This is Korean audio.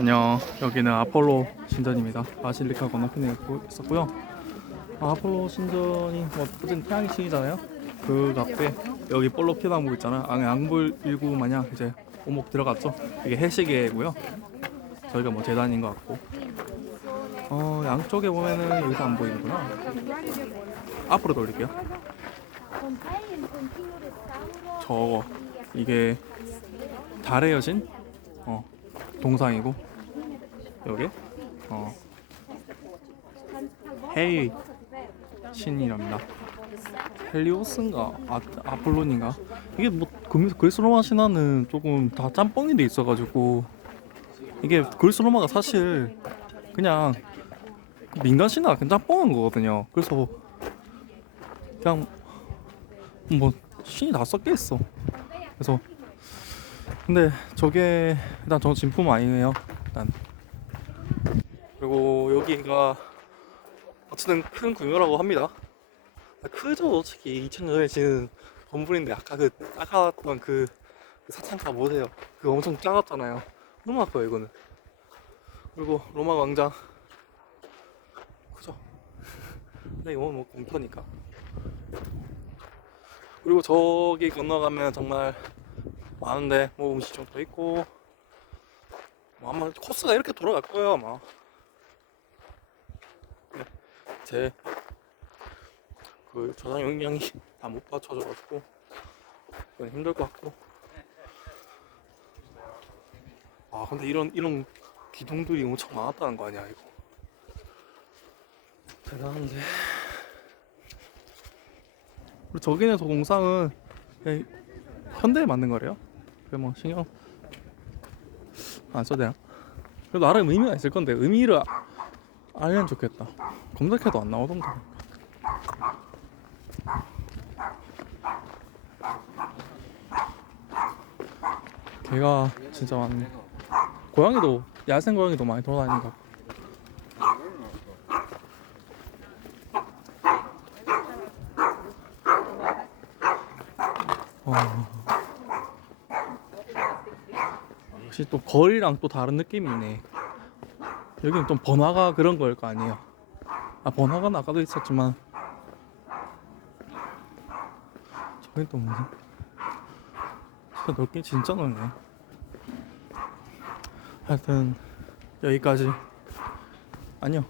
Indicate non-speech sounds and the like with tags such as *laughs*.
안녕. 여기는 아폴로 신전입니다. 바실리카 건너편에 있었고요. 아, 아폴로 신전이 뭐 어쨌든 태양신이잖아요. 그 앞에 여기 볼록 피나무 있잖아요. 아, 양불 일구 마냥 이제 오목 들어갔죠. 이게 해시계고요. 저희가 뭐 재단인 것 같고. 어 양쪽에 보면은 여기서 안 보이는구나. 앞으로 돌릴게요. 저거 이게 달의 여신 어 동상이고 여기? 어. 헤이 신이랍니다. 헬리오스인가? 아, 아폴론인가? 이게 뭐 그- 그리스 로마 신화는 조금 다 짬뽕이 돼 있어가지고 이게 그리스 로마가 사실 그냥 민간 신화 그냥 짬뽕한 거거든요. 그래서 그냥 뭐 신이 다 섞여 있어. 그래서 근데 저게 일단 저 진품 아니에요. 일단 그리고 여기가 어쨌든 큰 궁녀라고 합니다. 아, 크죠 솔직히. 2,000년에 지은 건물인데 아까 그 작았던 그, 그 사창가 보세요. 그 엄청 작았잖아요. 너무 아파요 이거는. 그리고 로마 광장 크죠? *laughs* 근데 이건 뭐 공터니까. 그리고 저기 건너가면 정말 많은데 뭐 음식점도 있고 뭐 아마 코스가 이렇게 돌아갈 거예요 아마. 네, 제 그 저장 용량이 다 못 받쳐줘가지고 그건 힘들 것 같고. 아 근데 이런 이런 기둥들이 엄청 많았다는 거 아니야 이거? 대단한데. 그리고 저기는 저 공상은 그냥 현대에 맞는 거래요? 그래 뭐 신경 안 써도 되나? 그래도 나름 의미가 있을 건데 의미를 아- 알면 좋겠다 검색해도 안 나오던데 개가 진짜 많네 고양이도 야생 고양이도 많이 돌아다니니까 어. 역시 또 거리랑 또 다른 느낌이네. 여기는 좀 번화가 그런 걸 거 아니에요. 아 번화가는 아까도 있었지만 저긴 또 뭐지? 진짜 넓긴 진짜 넓네. 하여튼 여기까지. 안녕.